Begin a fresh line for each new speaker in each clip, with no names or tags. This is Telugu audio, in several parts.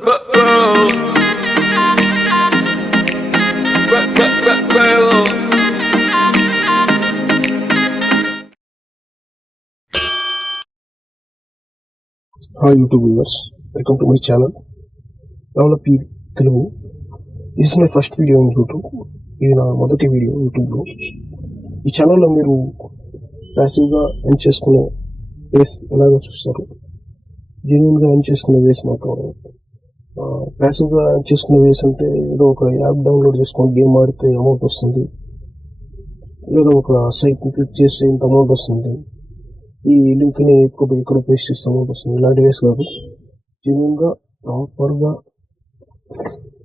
Hi YouTube viewers welcome to my channel develop ఈ Telugu is my first video in YouTube ఇది నా మొదటి వీడియో యూట్యూబ్లో ఈ ఛానల్లో మీరు ప్యాసివ్గా ఎన్ చేసుకునే వేస్ ఎలాగో చూస్తారు. జెన్యున్గా ఎన్ చేసుకునే వేస్ మాత్రం ప్యాసివ్గా ఎన్ చేసుకునే వేస్ అంటే ఏదో ఒక యాప్ డౌన్లోడ్ చేసుకొని గేమ్ ఆడితే అమౌంట్ వస్తుంది. లేదా ఒక సైట్ క్లిక్ చేస్తే ఇంత అమౌంట్ వస్తుంది. ఈ లింక్ని ఇక్కడ పేస్ట్ చేస్తే అమౌంట్ వస్తుంది. ఇలాంటి వేస్ కాదు. జెన్యున్గా ప్రాపర్గా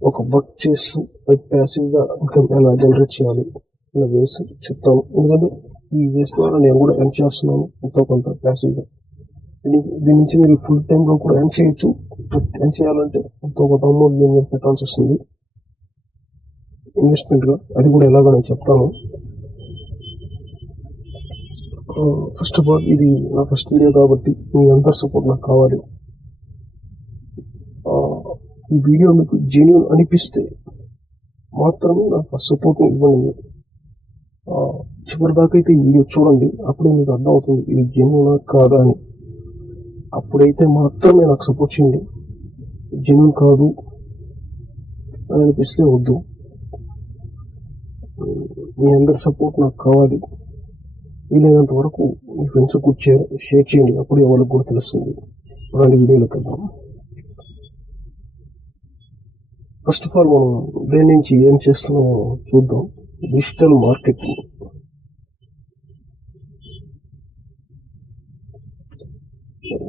ఒక వర్క్ చేస్తూ అది ప్యాసివ్గా ఇన్కమ్ ఎలా జనరేట్ చేయాలి అన్న వేస్ చెప్తాను. ఎందుకంటే ఈ వేస్ ద్వారా నేను కూడా ఎర్న్ చేస్తున్నాను. ఎంతో కొంత ప్యాసివ్గా దీని- నుంచి మీరు ఫుల్ టైం లో కూడా ఎర్న్ చేయొచ్చు. ఎర్న్ చేయాలంటే ఎంతో కొంత అమౌంట్ దీని పెట్టాల్సి వస్తుంది. ఇన్వెస్ట్మెంట్గా. అది కూడా ఎలాగో నేను చెప్తాను. ఫస్ట్ ఆఫ్ ఆల్ ఇది నా ఫస్ట్ వీడియో కాబట్టి మీ అందరి సపోర్ట్ నాకు కావాలి. ఆ, ఈ వీడియో మీకు జెన్యున్ అనిపిస్తే మాత్రమే నాకు సపోర్ట్ ఇవ్వండి మీరు. చివరి దాకా అయితే ఈ వీడియో చూడండి. అప్పుడే మీకు అర్థం అవుతుంది ఇది జెన్యున్ కాదా అని. అప్పుడైతే మాత్రమే నాకు సపోర్ట్ చేయండి. జెన్యున్ కాదు అని అనిపిస్తే వద్దు. మీ అందరి సపోర్ట్ నాకు కావాలి. వీలైనంత వరకు మీ ఫ్రెండ్స్ కూడా షేర్ షేర్ చేయండి. అప్పుడే వాళ్ళకి కూడా తెలుస్తుంది. అలాంటి వీడియోలోకి వెళ్దాం. ఫస్ట్ ఆఫ్ ఆల్ మనం దేని నుంచి ఏం చేస్తున్నామో చూద్దాం. Digital marketing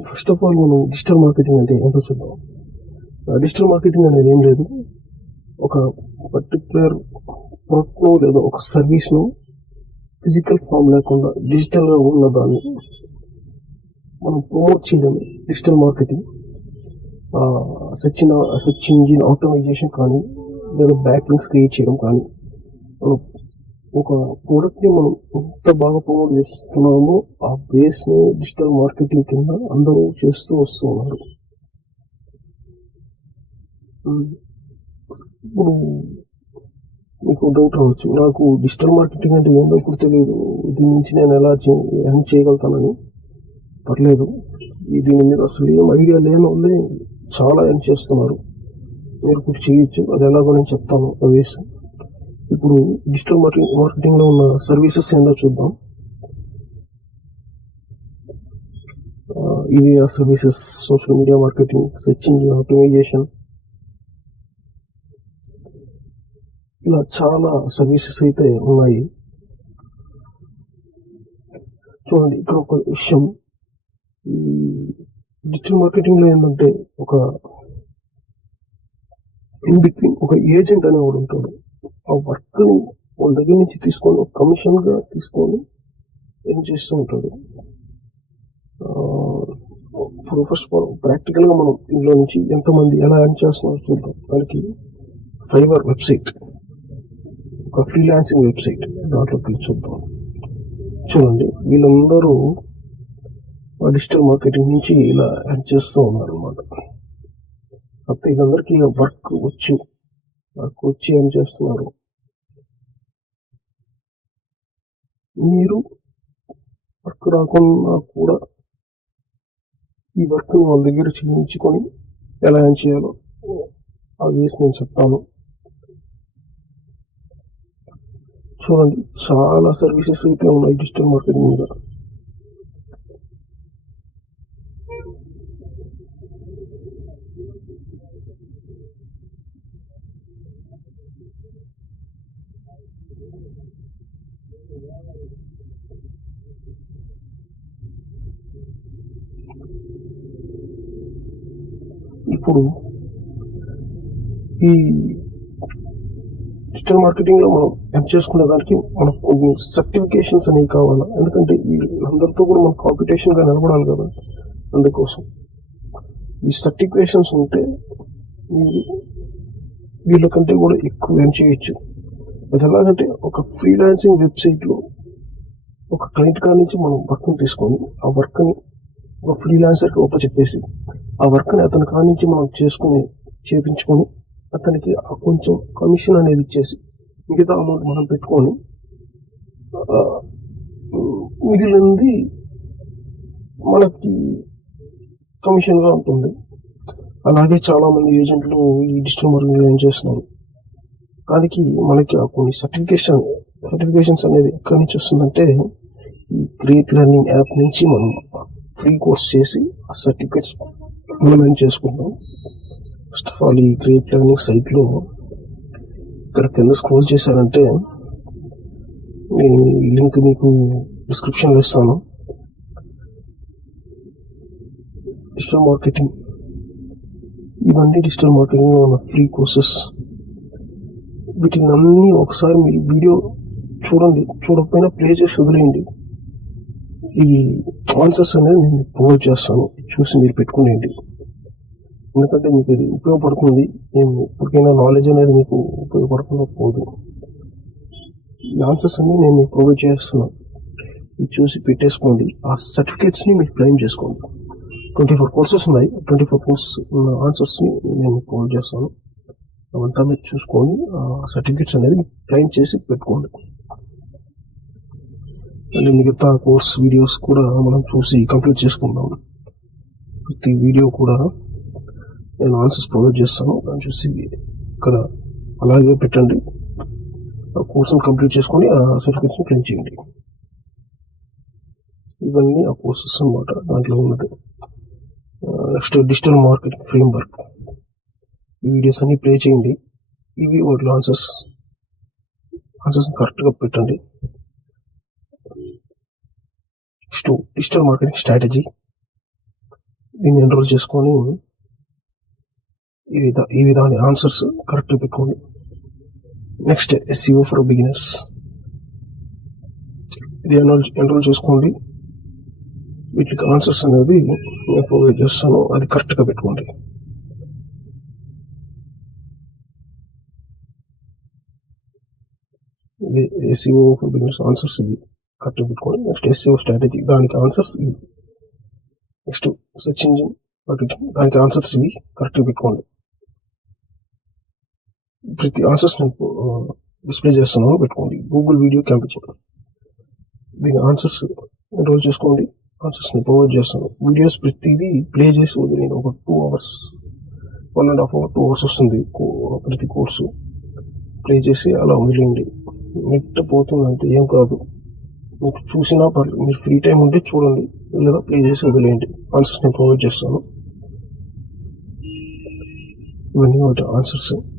first of all మనం డిజిటల్ మార్కెటింగ్ అంటే ఎంతో చూద్దాం. డిజిటల్ మార్కెటింగ్ అనేది ఏం లేదు. ఒక పర్టికులర్ ప్రొడక్ట్ను లేదా ఒక సర్వీస్ను ఫిజికల్ ఫామ్ లేకుండా డిజిటల్గా ఉన్న దాన్ని మనం ప్రమోట్ చేయడం digital marketing search search engine optimization కానీ లేదా బ్యాక్ లింక్స్ క్రియేట్ చేయడం కానీ మనం ఒక ప్రోడక్ట్ని మనం ఎంత బాగా ప్రమోట్ చేస్తున్నామో ఆ బేస్ని డిజిటల్ మార్కెటింగ్ కింద అందరూ చేస్తూ వస్తున్నారు. ఇప్పుడు మీకు డౌట్ రావచ్చు. నాకు డిజిటల్ మార్కెటింగ్ అంటే ఏందో కూడా తెలియదు దీని నుంచి నేను ఎలా ఎర్న్ చేయగలుగుతానని పర్లేదు. ఈ దీని మీద అసలు ఏం ఐడియా లేని వాళ్ళే చాలా ఎర్న్ చేస్తున్నారు. మీరు కూడా చేయొచ్చు. అది ఎలాగో నేను చెప్తాను. అవేస్ ఇప్పుడు డిజిటల్ మార్కెటింగ్ మార్కెటింగ్లో ఉన్న సర్వీసెస్ ఏందో చూద్దాం. ఇవి ఆ services social media marketing search engine optimization. ఇలా చాలా సర్వీసెస్ అయితే ఉన్నాయి. చూడండి ఇక్కడ ఒక విషయం. ఈ డిజిటల్ మార్కెటింగ్లో ఏంటంటే ఒక ఇన్ బిట్వీన్ ఒక ఏజెంట్ అనేవాడు ఉంటాడు. ఆ వర్క్ని వాళ్ళ దగ్గర నుంచి తీసుకొని కమిషన్గా తీసుకొని ఏం చేస్తూ ఉంటాడు? ఇప్పుడు ఫస్ట్ ప్రాక్టికల్గా మనం దీనిలో నుంచి ఎంతమంది ఎలా ఎర్న్ చేస్తున్నారో చూద్దాం. దానికి ఫైబర్ వెబ్సైట్ ఒక ఫ్రీలాన్సింగ్ వెబ్సైట్ దాంట్లోకి వెళ్ళి చూద్దాం. చూడండి వీళ్ళందరూ డిజిటల్ మార్కెటింగ్ నుంచి ఇలా ఎర్న్ చేస్తూ ఉన్నారు అనమాట వీళ్ళందరికీ వర్క్ వచ్చు. వారు కూర్చి ఏం చేస్తున్నారు మీరు వర్క్ రాకుండా కూడా ఈ వర్క్ని వాళ్ళ దగ్గర చేయించుకొని ఎలా ఏం చేయాలో ఆ వేసి నేను చెప్తాను. చూడండి చాలా సర్వీసెస్ అయితే ఉన్నాయి డిజిటల్ మార్కెటింగ్ మీద. ఇప్పుడు ఈ డిజిటల్ మార్కెటింగ్లో మనం హెల్ప్ చేసుకునే దానికి మనకు కొన్ని సర్టిఫికేషన్స్ అనేవి కావాలా? ఎందుకంటే వీళ్ళందరితో కూడా మనం కాంపిటీషన్గా నిలబడాలి కదా అందుకోసం. ఈ సర్టిఫికేషన్స్ ఉంటే మీరు వీళ్ళకంటే కూడా ఎక్కువ ఏం చేయొచ్చు. అది ఎలాగంటే ఒక ఫ్రీలాన్సింగ్ వెబ్సైట్లో ఒక క్లయింట్ కాడ నుంచి మనం వర్క్ తీసుకొని ఆ వర్క్ని ఒక ఫ్రీలాన్సర్కి ఒప్పచెప్పేసి ఆ వర్క్ని అతని కానించి మనం చేసుకుని చేపించుకొని అతనికి ఆ కొంచెం కమిషన్ అనేది ఇచ్చేసి మిగతా అమౌంట్ మనం పెట్టుకొని మిగిలింది మనకి కమిషన్గా ఉంటుంది. అలాగే చాలామంది ఏజెంట్లు ఈ డిజిటల్ మార్కెటింగ్ ఏం చేస్తున్నారు. కానీ మనకి ఆ కొన్ని సర్టిఫికేషన్ సర్టిఫికేషన్స్ అనేది ఎక్కడి నుంచి వస్తుందంటే ఈ గ్రేట్ లెర్నింగ్ యాప్ నుంచి మనం ఫ్రీ కోర్స్ చేసి ఆ సర్టిఫికేట్స్ ఇంప్లిమెంట్ చేసుకుంటాం? ఫస్ట్ ఆఫ్ ఆల్ ఈ గ్రేట్ లెర్నింగ్ సైట్లో ఇక్కడ కింద స్క్రోల్ చేశారంటే నేను ఈ లింక్ మీకు డిస్క్రిప్షన్లో ఇస్తాను. డిజిటల్ మార్కెటింగ్ ఇవన్నీ డిజిటల్ మార్కెటింగ్ ఉన్న ఫ్రీ కోర్సెస్ వీటిని అన్నీ ఒకసారి మీరు వీడియో చూడండి. చూడకపోయినా ప్లే చేసి వదిలేయండి. ఇవి ఆన్సర్స్ అనేది నేను ప్రొవైడ్ చేస్తాను. చూసి మీరు పెట్టుకునేయండి. ఎందుకంటే మీకు ఇది ఉపయోగపడుతుంది. నేను ఇప్పటికైనా నాలెడ్జ్ అనేది మీకు ఉపయోగపడకుండా పోదు. ఈ ఆన్సర్స్ అన్ని నేను మీకు ప్రొవైడ్ చేస్తున్నాను. ఇది చూసి పెట్టేసుకోండి. ఆ సర్టిఫికేట్స్ని మీరు క్లెయిమ్ చేసుకోండి. ట్వంటీ ఫోర్ కోర్సెస్ ఉన్నాయి. ట్వంటీ ఫోర్ కోర్సెస్ ఉన్న ఆన్సర్స్ని నేను ప్రొవైడ్ చేస్తాను. అవంతా మీరు చూసుకొని ఆ సర్టిఫికేట్స్ అనేది క్లెయిమ్ చేసి పెట్టుకోండి. అండ్ మిగతా కోర్స్ వీడియోస్ కూడా మనం చూసి కంప్లీట్ చేసుకుందాం. ప్రతి వీడియో కూడా నేను ఆన్సర్స్ ప్రొవైడ్ చేస్తాను. దాన్ని చూసి ఇక్కడ అలాగే పెట్టండి. ఆ కోర్సును కంప్లీట్ చేసుకొని ఆ సర్టిఫికేట్స్ని ప్రింట్ చేయండి. ఇవన్నీ ఆ కోర్సెస్ అన్నమాట. దాంట్లో ఉన్నది. Next digital marketing framework ఈ వీడియోస్ అన్ని ప్లే చేయండి. ఇవి వాటి ఆన్సర్స్ ఆన్సర్స్ కరెక్ట్గా పెట్టండి. నెక్స్ట్ డిజిటల్ మార్కెటింగ్ స్ట్రాటజీ దీన్ని ఎన్రోల్ చేసుకొని ఈ విధ ఈ విధాన్ని ఆన్సర్స్ కరెక్ట్గా పెట్టుకోండి. నెక్స్ట్ ఎస్సీఓ ఫర్ బిగినర్స్ ఇది ఎన్రోల్ ఎన్రోల్ చేసుకోండి. వీటికి ఆన్సర్స్ అనేది నేను ప్రొవైడ్ చేస్తాను. అది కరెక్ట్గా పెట్టుకోండి. ఇది ఎస్సీఓ ఫర్ బిగినర్స్ ఆన్సర్స్ ఇది కరెక్ట్గా పెట్టుకోండి. నెక్స్ట్ ఎస్సీఓ స్ట్రాటజీ దానికి ఆన్సర్స్ ఇవి. నెక్స్ట్ సెర్చ్ ఇంజిన్ మార్కెటింగ్ దానికి ఆన్సర్స్ ఇవి కరెక్ట్గా పెట్టుకోండి. ప్రతి ఆన్సర్స్ నేను డిస్ప్లే చేస్తున్నాను పెట్టుకోండి. గూగుల్ వీడియో క్యాంపింగ్ దీని ఆన్సర్స్ రోల్ చేసుకోండి. ఆన్సర్స్ని ప్రొవైడ్ చేస్తాను. వీడియోస్ ప్రతిదీ ప్లే చేసి నేను ఒక two hours one and half hour two hours వస్తుంది. కో- ప్రతి కోర్సు ప్లే చేసి అలా వదిలేయండి. నెట్ పోతుందంటే ఏం కాదు. మీకు చూసినా పర్లేదు మీరు ఫ్రీ టైం ఉంటే చూడండి. లేదా ప్లే చేసి వదిలేయండి. ఆన్సర్స్ నేను ప్రొవైడ్ చేస్తాను. ఇవన్నీ వాటి ఆన్సర్స్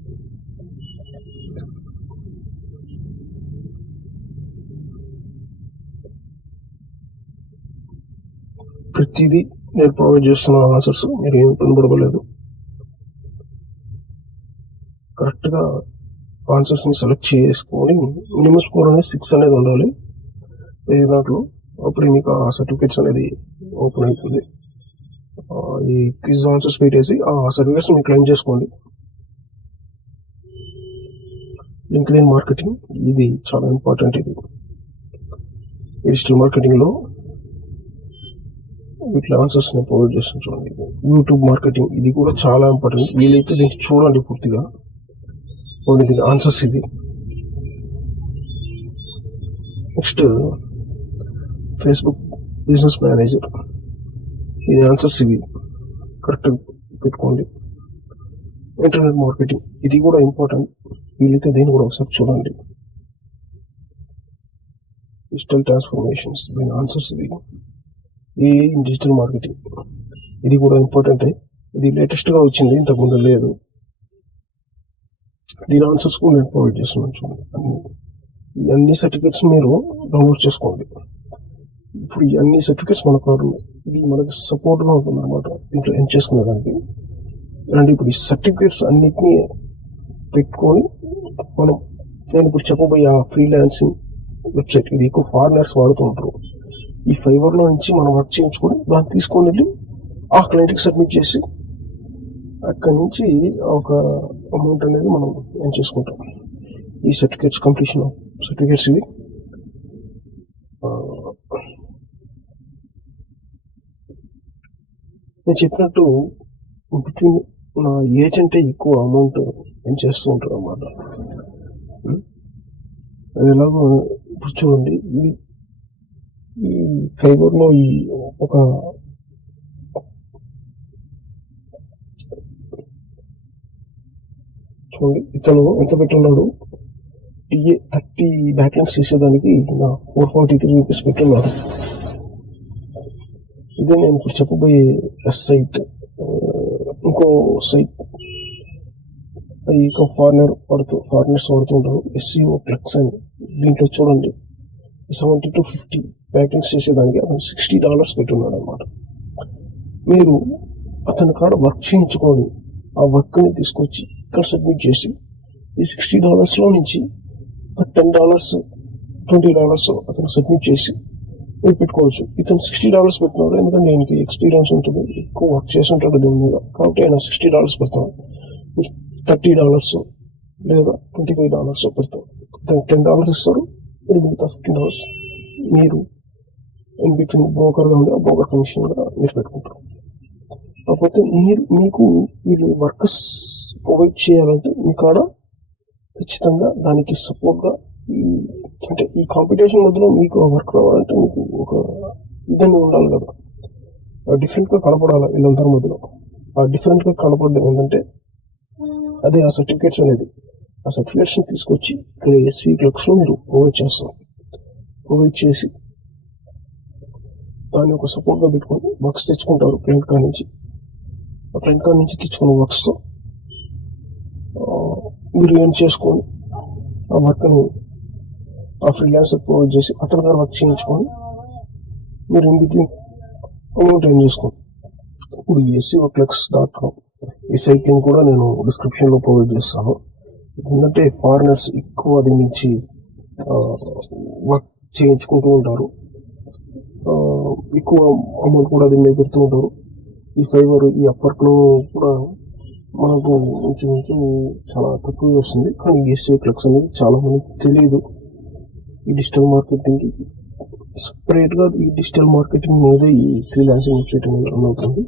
ప్రతిదీ నేను ప్రొవైడ్ చేస్తున్న ఆన్సర్స్ మీరు ఏం కనబడలేదు కరెక్ట్గా ఆన్సర్స్ని సెలెక్ట్ చేసుకొని మినిమం స్కోర్ అనేది సిక్స్ అనేది ఉండాలి. ఏ దాంట్లో అప్పుడు మీకు ఆ సర్టిఫికేట్స్ అనేది ఓపెన్ అవుతుంది. ఈ క్విజ్ ఆన్సర్స్ పెట్టేసి ఆ సర్టిఫికేట్స్ మీరు క్లెయిమ్ చేసుకోండి. లింక్డ్ ఇన్ మార్కెటింగ్ ఇది చాలా ఇంపార్టెంట్ ఇది. డిజిటల్ మార్కెటింగ్లో వీటిలో వీటి ఆన్సర్స్ నేను ప్రొవైడ్ చేస్తాను చూడండి. యూట్యూబ్ మార్కెటింగ్ ఇది కూడా చాలా ఇంపార్టెంట్ వీలైతే దీన్ని చూడండి పూర్తిగా. ఓన్లీ దీని ఆన్సర్స్ ఇది నెక్స్ట్ ఫేస్బుక్ బిజినెస్ మేనేజర్ ఇది ఆన్సర్స్ ఇవి. కరెక్ట్ పెట్టుకోండి. ఇంటర్నెట్ మార్కెటింగ్ ఇది కూడా ఇంపార్టెంట్ వీలైతే దీన్ని కూడా ఒకసారి చూడండి. డిజిటల్ ట్రాన్స్ఫర్మేషన్స్ దీని ఆన్సర్స్ ఇవి. ఈ డిజిటల్ మార్కెటింగ్ ఇది కూడా ఇంపార్టెంట్ ఇది లేటెస్ట్గా వచ్చింది ఇంతకుముందు లేదు. దీని ఆన్సర్స్ కూడా నేను ప్రొవైడ్ చేస్తున్నాను చూడండి. అన్ని- ఈ అన్ని సర్టిఫికెట్స్ మీరు డౌన్లోడ్ చేసుకోండి. ఇప్పుడు ఈ అన్ని సర్టిఫికెట్స్ మనకు ఉన్నాయి. ఇది మనకి సపోర్ట్గా ఉంటుంది అనమాట దీంట్లో ఏం చేసుకునే దానికి? అంటే ఇప్పుడు ఈ సర్టిఫికెట్స్ అన్నిటినీ పెట్టుకొని మనం నేను ఇప్పుడు చెప్పబోయే ఫ్రీలాన్సింగ్ వెబ్సైట్ ఇది ఎక్కువ ఫారినర్స్ వాడుతుంటారు ఈ ఫైబర్లో నుంచి మనం వర్క్ చేయించుకొని దాన్ని తీసుకొని వెళ్ళి ఆ క్లయింట్కి సబ్మిట్ చేసి అక్కడి నుంచి ఒక అమౌంట్ అనేది మనం ఏం చేసుకుంటాం. ఈ సర్టిఫికేట్స్ కంప్లీషన్ సర్టిఫికేట్స్ ఇవి. నేను చెప్పినట్టు బిట్వీన్ నా ఏజ్ అంటే ఎక్కువ అమౌంట్ ఏం చేస్తూ ఉంటారు అన్నమాట అది ఎలాగో ఇప్పుడు చూడండి ఇది ఈ ఫైబర్లో ఈ ఒక చూడండి ఇతను ఎంత పెట్టున్నాడు? టీఏ థర్టీ బ్యాక్లింగ్స్ చేసేదానికి నా ఫోర్ ఫార్టీ త్రీ రూపీస్ పెట్టున్నాడు. ఇదే నేను ఇప్పుడు చెప్పబోయే సైట్ ఇంకో సైట్ ఇక ఫారినర్ వాడుతూ ఫారినర్స్ వాడుతూ ఎస్సీఓ ప్లక్స్ అని. దీంట్లో చూడండి. సెవెంటీ టు ఫిఫ్టీ ప్యాకింగ్స్ చేసేదానికి అతను సిక్స్టీ డాలర్స్ పెట్టున్నాడు అనమాట మీరు అతని కాడ వర్క్ చేయించుకొని ఆ వర్క్ని తీసుకొచ్చి ఇక్కడ సబ్మిట్ చేసి ఈ సిక్స్టీ డాలర్స్లో నుంచి ఒక టెన్ డాలర్స్ ట్వంటీ డాలర్స్ అతను సబ్మిట్ చేసి మీరు పెట్టుకోవచ్చు. ఇతను సిక్స్టీ డాలర్స్ పెట్టినాడు ఎందుకంటే ఆయనకి ఎక్స్పీరియన్స్ ఉంటుంది. ఎక్కువ వర్క్ చేసి ఉంటాడు దీని మీద. కాబట్టి ఆయన సిక్స్టీ డాలర్స్ పెడతాడు. థర్టీ డాలర్స్ లేదా ట్వంటీ ఫైవ్ డాలర్స్ పెడతారు దానికి టెన్ డాలర్స్ ఇస్తారు. మీరు మిగతా ఫిఫ్టీన్ డాలర్స్ మీరు ఇన్ బిట్వీన్ బ్రోకర్గా గా ఆ బ్రోకర్ కమిషన్గా మీరు పెట్టుకుంటారు కాకపోతే మీరు మీకు వీళ్ళు వర్కర్స్ ప్రొవైడ్ చేయాలంటే మీ కాడ ఖచ్చితంగా దానికి సపోర్ట్గా ఈ అంటే ఈ కాంపిటీషన్ మధ్యలో మీకు వర్క్ రావాలంటే మీకు ఒక ఇదన్నీ ఉండాలి కదా. డిఫరెంట్గా కనపడాలి వీళ్ళందరి మధ్యలో? ఆ డిఫరెంట్గా కనపడడం ఏంటంటే అదే ఆ సర్టిఫికేట్స్ అనేది ఆ సర్టిఫికేట్స్ని తీసుకొచ్చి ఇక్కడ ఎస్వీ క్లర్క్స్లో మీరు ప్రొవైడ్ చేస్తారు. ప్రొవైడ్ చేసి దాన్ని ఒక సపోర్ట్గా పెట్టుకొని వర్క్స్ తెచ్చుకుంటారు క్లయింట్ కాడ నుంచి. ఆ క్లయింట్ కాడ నుంచి తెచ్చుకున్న వర్క్స్తో మీరు ఏం చేసుకొని ఆ వర్క్ని ఆ ఫ్రీలాన్సర్ ప్రొవైడ్ చేసి అతని గారు వర్క్ చేయించుకొని మీరు ఇన్ బిట్వీన్ అమౌంట్ ఏం చేసుకోండి. ఇప్పుడు ఏసీ వర్క్లెక్స్ డాట్ కామ్ ఈ కూడా నేను డిస్క్రిప్షన్లో ప్రొవైడ్ చేస్తాను. ఎందుకంటే ఫారినర్స్ ఎక్కువ దీని నుంచి వర్క్ చేయించుకుంటూ ఉంటారు. ఎక్కువ అమౌంట్ కూడా దీని మీద పెడుతూ ఉంటారు. ఈ ఫైబర్ ఈ అప్పర్లో కూడా మనకు ఇంచుమించు చాలా తక్కువ వస్తుంది. కానీ ఏసీ క్లక్స్ అనేది చాలా మందికి తెలియదు. ఈ డిజిటల్ మార్కెటింగ్ సపరేట్గా ఈ డిజిటల్ మార్కెటింగ్ మీద ఈ ఫ్రీలాన్సింగ్ వెబ్సైట్ అనేది రన్ అవుతుంది.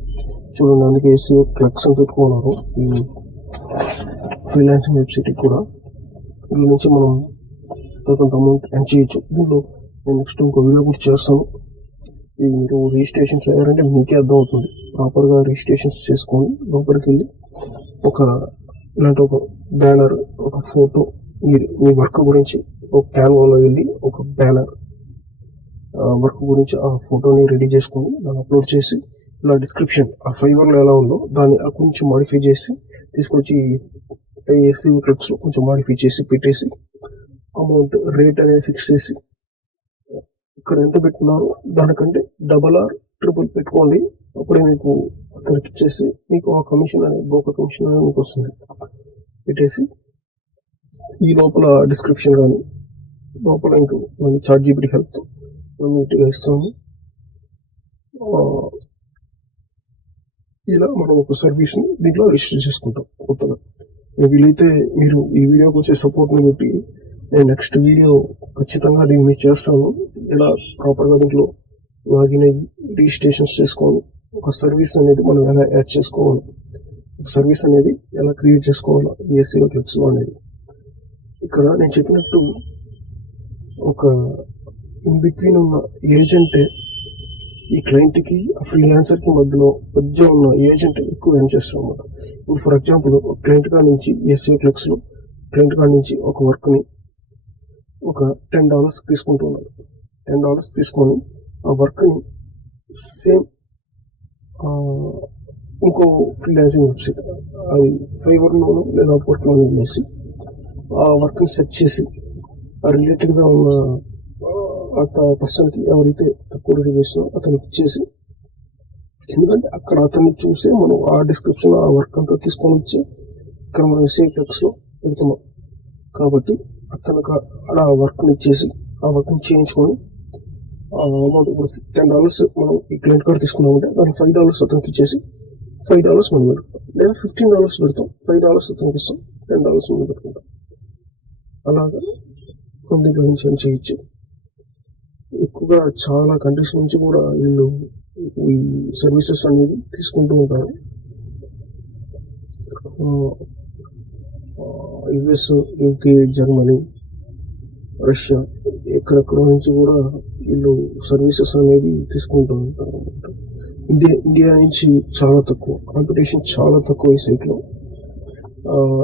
చూడండి అందుకే ఏసీ క్లక్స్ అని పెట్టుకున్నారు ఈ ఫ్రీలాన్సింగ్ వెబ్సైట్ కూడా. దీని నుంచి మనం కొంత అమౌంట్ ఎర్న్ చేయొచ్చు. దీనిలో నేను నెక్స్ట్ ఇంకో వీడియో కూడా చేస్తాను. ఇది మీరు రిజిస్ట్రేషన్స్ అయ్యారంటే మీకే అర్థం అవుతుంది ప్రాపర్గా రిజిస్ట్రేషన్స్ చేసుకొని లోపలికి వెళ్ళి ఒక ఇలాంటి ఒక బ్యానర్ ఒక ఫోటో మీరు మీ వర్క్ గురించి ఒక క్యాన్వాలో వెళ్ళి ఒక బ్యానర్ వర్క్ గురించి ఆ ఫోటోని రెడీ చేసుకొని దాన్ని అప్లోడ్ చేసి ఇలా డిస్క్రిప్షన్ ఆ ఫైవర్లో ఎలా ఉందో దాన్ని కొంచెం మాడిఫై చేసి తీసుకొచ్చి ఎస్సీ క్లిప్స్లో కొంచెం మాడిఫై చేసి పెట్టేసి అమౌంట్ రేట్ అనేది ఫిక్స్ చేసి ఇక్కడ ఎంత పెట్టుకున్నారో? దానికంటే డబల్ ఆర్ ట్రిపుల్ పెట్టుకోండి. అప్పుడే మీకు అతనికి ఇచ్చేసి మీకు ఆ కమిషన్ అనేది బ్రోకర్ కమిషన్ అనేది మీకు వస్తుంది. పెట్టేసి ఈ లోపల డిస్క్రిప్షన్ కానీ లోపల ఇంకా ఇవన్నీ చార్ట్ జీబీటీ హెల్ప్ నీట్గా ఇస్తాము. ఇలా మనం ఒక సర్వీస్ని దీంట్లో రిజిస్టర్ చేసుకుంటాం. కొత్తగా వీలైతే మీరు ఈ వీడియోకి వచ్చే సపోర్ట్ని బట్టి నేను నెక్స్ట్ వీడియో ఖచ్చితంగా దీన్ని మీకు చేస్తాను. ఎలా ప్రాపర్గా దీంట్లో లాగిన్ అయ్యి రిజిస్ట్రేషన్స్ చేసుకొని ఒక సర్వీస్ అనేది మనం ఎలా యాడ్ చేసుకోవాలి ఒక సర్వీస్ అనేది ఎలా క్రియేట్ చేసుకోవాలి ఏసీఓ క్లిప్స్లో అనేది. ఇక్కడ నేను చెప్పినట్టు ఒక ఇన్ బిట్వీన్ ఉన్న ఏజెంటే ఈ క్లయింట్కి ఆ ఫ్రీలాన్సర్కి మధ్యలో మధ్య ఉన్న ఏజెంట్ ఎక్కువ ఏం చేస్తాం అన్నమాట ఇప్పుడు ఫర్ ఎగ్జాంపుల్ క్లయింట్ కాడ నుంచి ఎస్ఏ క్లిక్స్ క్లయింట్ కాడ నుంచి ఒక వర్క్ని ఒక టెన్ డాలర్స్ తీసుకుంటున్నాడు టెన్ డాలర్స్ తీసుకొని ఆ వర్క్ని సేమ్ ఇంకో ఫ్రీలాన్సింగ్ వెబ్సైట్ అది ఫైవర్ లోను లేదా అప్వర్క్ లోను వేసి ఆ వర్క్ని సెట్ చేసి ఆ రిలేటెడ్గా ఉన్న అత పర్సన్కి ఎవరైతే తక్కువ రేట్ చేసినా అతనికి ఇచ్చేసి ఎందుకంటే అక్కడ అతన్ని చూసే మనం ఆ డిస్క్రిప్షన్ ఆ వర్క్ అంతా తీసుకొని వచ్చి ఇక్కడ మనం సేఫ్ క్లిక్స్ పెడుతున్నాం. కాబట్టి అతనికి అలా వర్క్ని చేసి ఇచ్చేసి ఆ వర్క్ని చేయించుకొని ఆ అమౌంట్ ఇప్పుడు టెన్ డాలర్స్ మనం ఈ క్లయింట్ కార్డ్ తీసుకున్నామంటే దానికి ఫైవ్ డాలర్స్ అతనికి ఇచ్చేసి ఫైవ్ డాలర్స్ మనం పెట్టుకుంటాం. లేదా ఫిఫ్టీన్ డాలర్స్ పెడతాం. ఫైవ్ డాలర్స్ అతనికి ఇస్తాం. టెన్ డాలర్స్ మనం పెట్టుకుంటాం. అలాగా మనం దీంట్లో నుంచి అని చేయొచ్చు. ఎక్కువగా చాలా కంట్రీస్ నుంచి కూడా వీళ్ళు ఈ సర్వీసెస్ అనేది తీసుకుంటూ ఉంటారు. యుఎస్ యూకే జర్మనీ రష్యా ఎక్కడెక్కడ నుంచి కూడా వీళ్ళు సర్వీసెస్ అనేది తీసుకుంటూ ఉంటారు అనమాట ఇండియా ఇండియా నుంచి చాలా తక్కువ కాంపిటీషన్ చాలా తక్కువ ఈ సైట్లో.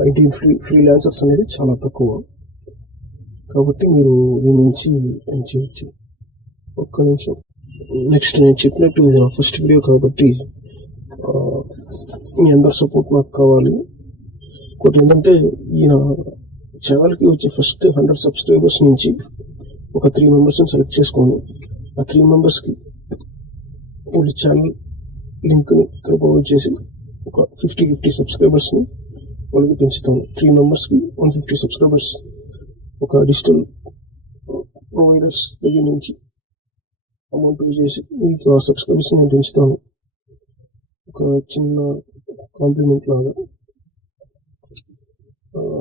ఇండియన్ ఫ్రీ ఫ్రీలాన్సర్స్ అనేది చాలా తక్కువ. కాబట్టి మీరు దీని నుంచి ఏం చేయొచ్చు? ఒక్క నిమిషం. నెక్స్ట్ నేను చెప్పినట్టు ఇది నా ఫస్ట్ వీడియో కాబట్టి మీ అందరి సపోర్ట్ నాకు కావాలి. ఇంకోటి ఏంటంటే ఈయన ఛానల్కి వచ్చే ఫస్ట్ హండ్రెడ్ సబ్స్క్రైబర్స్ నుంచి ఒక త్రీ మెంబర్స్ని సెలెక్ట్ చేసుకొని ఆ త్రీ మెంబర్స్కి వాళ్ళ ఛానల్ లింక్ని ఇక్కడ ప్రొవైడ్ చేసి ఒక ఫిఫ్టీ ఫిఫ్టీ సబ్స్క్రైబర్స్ని వాళ్ళకి పెంచుతాను త్రీ మెంబర్స్కి వన్ ఫిఫ్టీ సబ్స్క్రైబర్స్ ఒక డిజిటల్ ప్రొవైడర్స్ దగ్గర నుంచి అమౌంట్ పే చేసి మీకు ఆ సబ్స్క్రైబర్స్ నేను పెంచుతాను ఒక చిన్న కాంప్లిమెంట్ లాగా.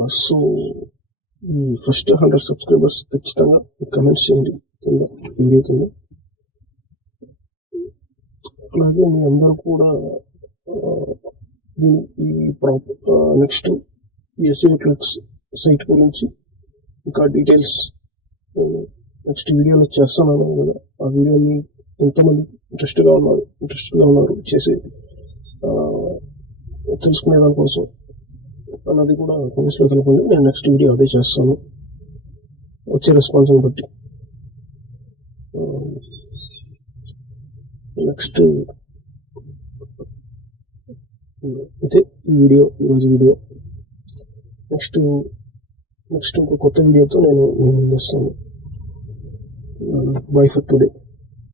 సో ఈ ఫస్ట్ హండ్రెడ్ సబ్స్క్రైబర్స్ ఖచ్చితంగా కమెంట్స్ చేయండి కింద వీడియో కింద. అలాగే మీ అందరూ కూడా ఈ- ప్రాప్ నెక్స్ట్ ఎస్ఏ క్లబ్స్ సైట్ గురించి ఇంకా డీటెయిల్స్ నెక్స్ట్ వీడియోలో చేస్తాను కదా. ఆ వీడియోని ఎంతమంది ఇంట్రెస్ట్గా ఉన్నారు ఇంట్రెస్ట్గా ఉన్నారు చేసే ఆ, తెలుసుకునే దానికోసం అన్నది కూడా కామెంట్స్లో తెలపండి నేను నెక్స్ట్ వీడియో అదే చేస్తాను వచ్చే రెస్పాన్స్ని బట్టి నెక్స్ట్ ఇదే ఈ వీడియో ఈరోజు వీడియో నెక్స్ట్ నెక్స్ట్ ఇంకో కొత్త వీడియోతో నేను మీ ముందు వస్తాను బై ఫర్ టుడే